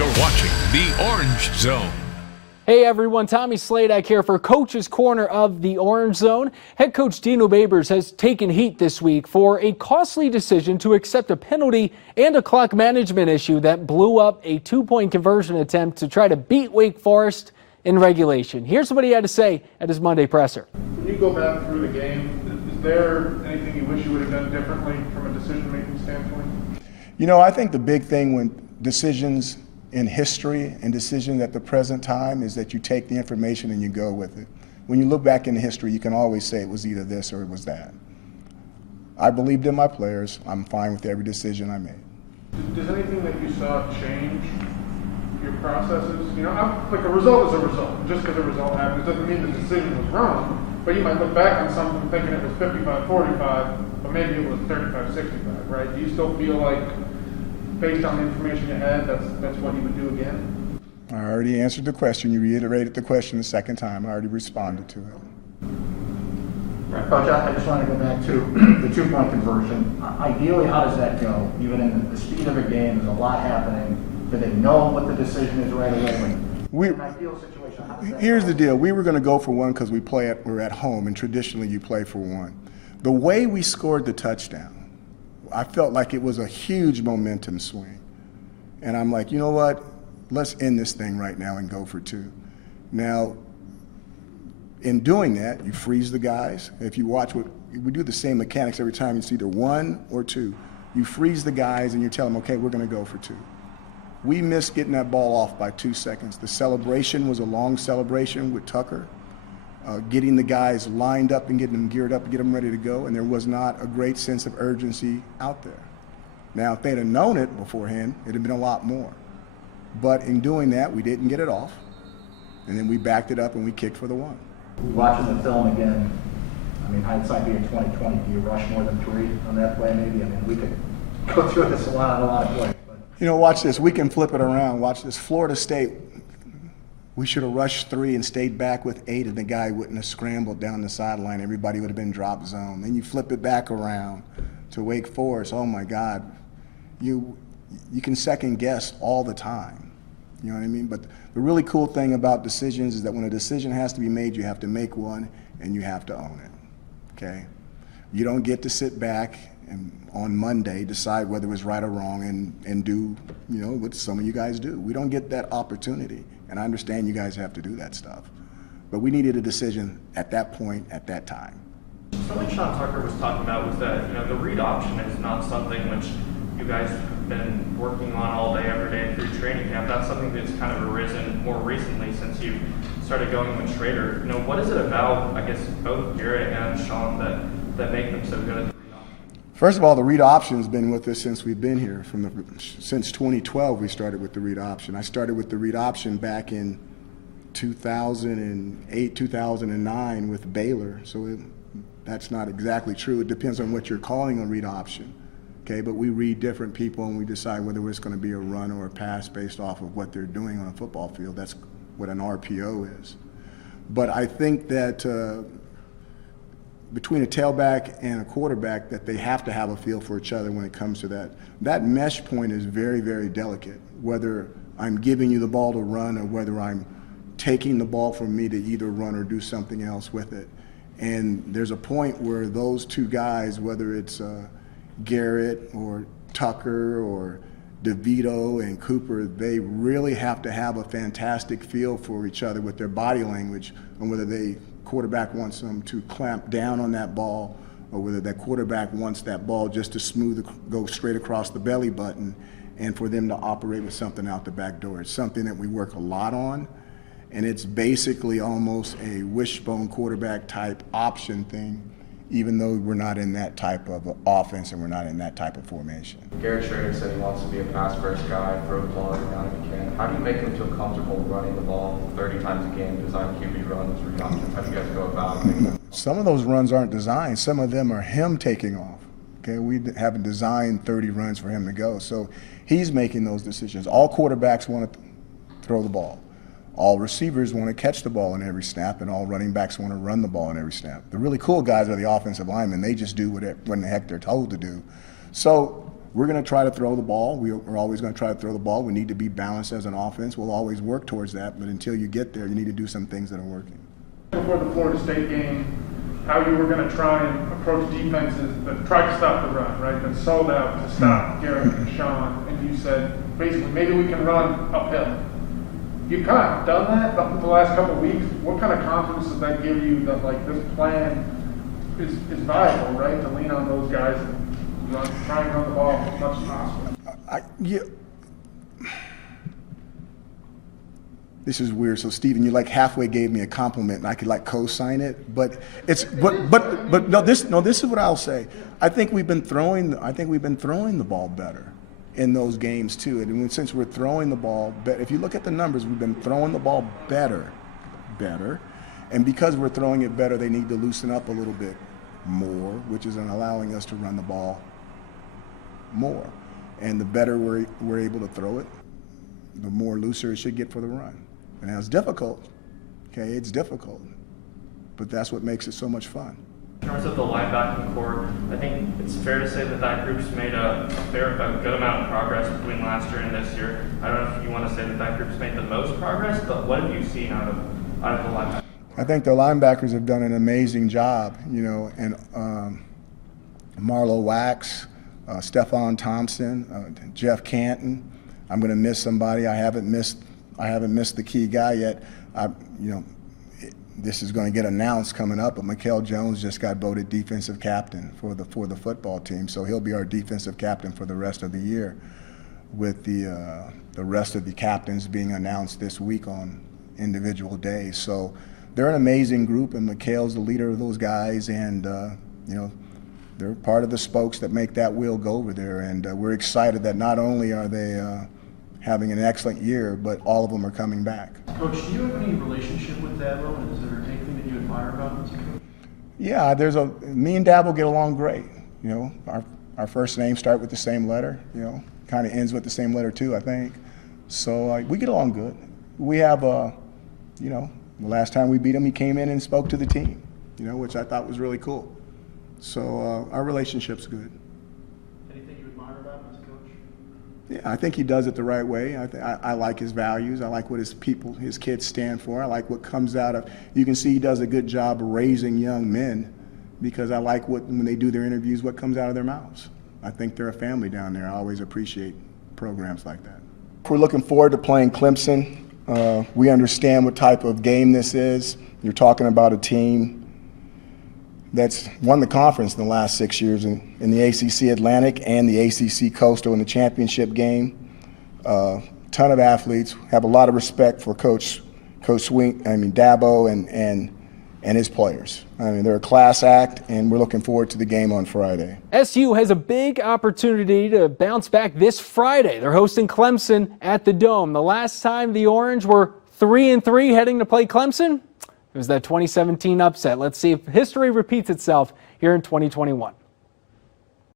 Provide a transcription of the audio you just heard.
You're watching The Orange Zone. Hey everyone, Tommy Sladak here for Coach's Corner of the Orange Zone. Head coach Dino Babers has taken heat this week for a costly decision to accept a penalty and a clock management issue that blew up a two-point conversion attempt to try to beat Wake Forest in regulation. Here's what he had to say at his Monday presser. When you go back through the game, is there anything you wish you would have done differently from a decision-making standpoint? You know, I think the big thing when decisions in history and decisions at the present time is that you take the information and you go with it. When you look back in history, you can always say it was either this or it was that. I believed in my players. I'm fine with every decision I made. Does anything that you saw change your processes? You know, like a result is a result. Just because a result happens doesn't mean the decision was wrong, but you might look back on something thinking it was 55-45, but maybe it was 35-65, right? Do you still feel like, based on the information you had, that's what you would do again? I already answered the question. You reiterated the question the second time. I already responded to it. Right, Coach, I just want to go back to the two-point conversion. Ideally, how does that go? Even in the speed of a game, there's a lot happening. Do they know what the decision is right away? In an ideal situation, how does that Here's go? the deal. We were going to go for one because we're at home, and traditionally you play for one. The way we scored the touchdown, I felt like it was a huge momentum swing. And I'm like, you know what? Let's end this thing right now and go for two. Now, in doing that, you freeze the guys. If you watch we do the same mechanics every time. It's either one or two. You freeze the guys and you tell them, okay, we're going to go for two. We missed getting that ball off by 2 seconds. The celebration was a long celebration with Tucker. Getting the guys lined up and getting them geared up and get them ready to go, and there was not a great sense of urgency out there. Now, if they'd have known it beforehand, it'd have been a lot more. But in doing that, we didn't get it off, and then we backed it up and we kicked for the one. Watching the film again, I mean, hindsight being 2020, do you rush more than three on that play maybe? I mean, we could go through this a lot of plays. But. You know, watch this. We can flip it around. Watch this. Florida State, we should have rushed three and stayed back with 8, and the guy wouldn't have scrambled down the sideline. Everybody would have been drop zone. Then you flip it back around to Wake Forest. Oh my God, you can second guess all the time. You know what I mean? But the really cool thing about decisions is that when a decision has to be made, you have to make one and you have to own it. Okay? You don't get to sit back and on Monday decide whether it was right or wrong and do, you know, what some of you guys do. We don't get that opportunity. And I understand you guys have to do that stuff. But we needed a decision at that point, at that time. Something Sean Tucker was talking about was that, you know, the read option is not something which you guys have been working on all day, every day through training camp. That's something that's kind of arisen more recently since you started going with Shrader. You know, what is it about, I guess, both Garrett and Sean that make them so good at the read option? First of all, the read option has been with us since we've been here. Since 2012, we started with the read option. I started with the read option back in 2008, 2009 with Baylor. So that's not exactly true. It depends on what you're calling a read option. Okay, but we read different people and we decide whether it's going to be a run or a pass based off of what they're doing on a football field. That's what an RPO is. But I think that between a tailback and a quarterback, that they have to have a feel for each other when it comes to that. That mesh point is very, very delicate, whether I'm giving you the ball to run or whether I'm taking the ball from me to either run or do something else with it. And there's a point where those two guys, whether it's Garrett or Tucker or DeVito and Cooper, they really have to have a fantastic feel for each other with their body language on whether the quarterback wants them to clamp down on that ball or whether that quarterback wants that ball just to go straight across the belly button and for them to operate with something out the back door. It's something that we work a lot on, and it's basically almost a wishbone quarterback type option thing, even though we're not in that type of offense and we're not in that type of formation. Garrett Shrader said he wants to be a pass-first guy, throw the ball every down if he can. How do you make him feel comfortable running the ball 30 times a game, design QB runs, read options? How do you guys go about it? Some of those runs aren't designed. Some of them are him taking off. Okay, we haven't designed 30 runs for him to go. So he's making those decisions. All quarterbacks want to throw the ball. All receivers want to catch the ball in every snap, and all running backs want to run the ball in every snap. The really cool guys are the offensive linemen. They just do what the heck they're told to do. So we're going to try to throw the ball. We're always going to try to throw the ball. We need to be balanced as an offense. We'll always work towards that, but until you get there, you need to do some things that are working. Before the Florida State game, how you were going to try and approach defenses that tried to stop the run, right? That sold out to stop Garrett and Sean, and you said, basically, maybe we can run uphill. You kind of done that the last couple of weeks. What kind of confidence does that give you that, like, this plan is viable, right? To lean on those guys and try and run the ball as much as possible. This is weird. So Stephen, you like halfway gave me a compliment, and I could like co-sign it, but this is what I'll say. I think we've been throwing the ball better in those games too. And since we're throwing the ball better, if you look at the numbers, we've been throwing the ball better, and because we're throwing it better, they need to loosen up a little bit more, which is allowing us to run the ball more. And the better we're able to throw it, the more looser it should get for the run. And it's difficult, okay, it's difficult, but that's what makes it so much fun. In terms of the linebacking core, I think it's fair to say that group's made a good amount of progress between last year and this year. I don't know if you want to say that group's made the most progress, but what have you seen out of the linebackers? I think the linebackers have done an amazing job, you know, and Marlo Wax, Stephon Thompson, Jeff Canton. I'm going to miss somebody. I haven't missed the key guy yet. This is going to get announced coming up, but Mikael Jones just got voted defensive captain for the football team, so he'll be our defensive captain for the rest of the year, with the rest of the captains being announced this week on individual days. So they're an amazing group, and Mikael's the leader of those guys, and they're part of the spokes that make that wheel go over there. And we're excited that not only are they having an excellent year, but all of them are coming back. Coach, do you have any relationship with Dabo? And is there anything that you admire about him as a coach? Yeah, me and Dabo get along great. You know, our first names start with the same letter. You know, kind of ends with the same letter too, I think. So we get along good. We have the last time we beat him, he came in and spoke to the team. You know, which I thought was really cool. So our relationship's good. Anything you admire about him as a coach? Yeah, I think he does it the right way. I like his values. I like what his kids stand for. I like what comes out of. You can see he does a good job of raising young men, because I like when they do their interviews, what comes out of their mouths. I think they're a family down there. I always appreciate programs like that. We're looking forward to playing Clemson. We understand what type of game this is. You're talking about a team that's won the conference in the last 6 years in the ACC Atlantic and the ACC Coastal in the championship game. Ton of athletes, have a lot of respect for Coach Dabo and his players. I mean, they're a class act, and we're looking forward to the game on Friday. SU has a big opportunity to bounce back this Friday. They're hosting Clemson at the Dome. The last time the Orange were 3-3 heading to play Clemson, it was that 2017 upset. Let's see if history repeats itself here in 2021.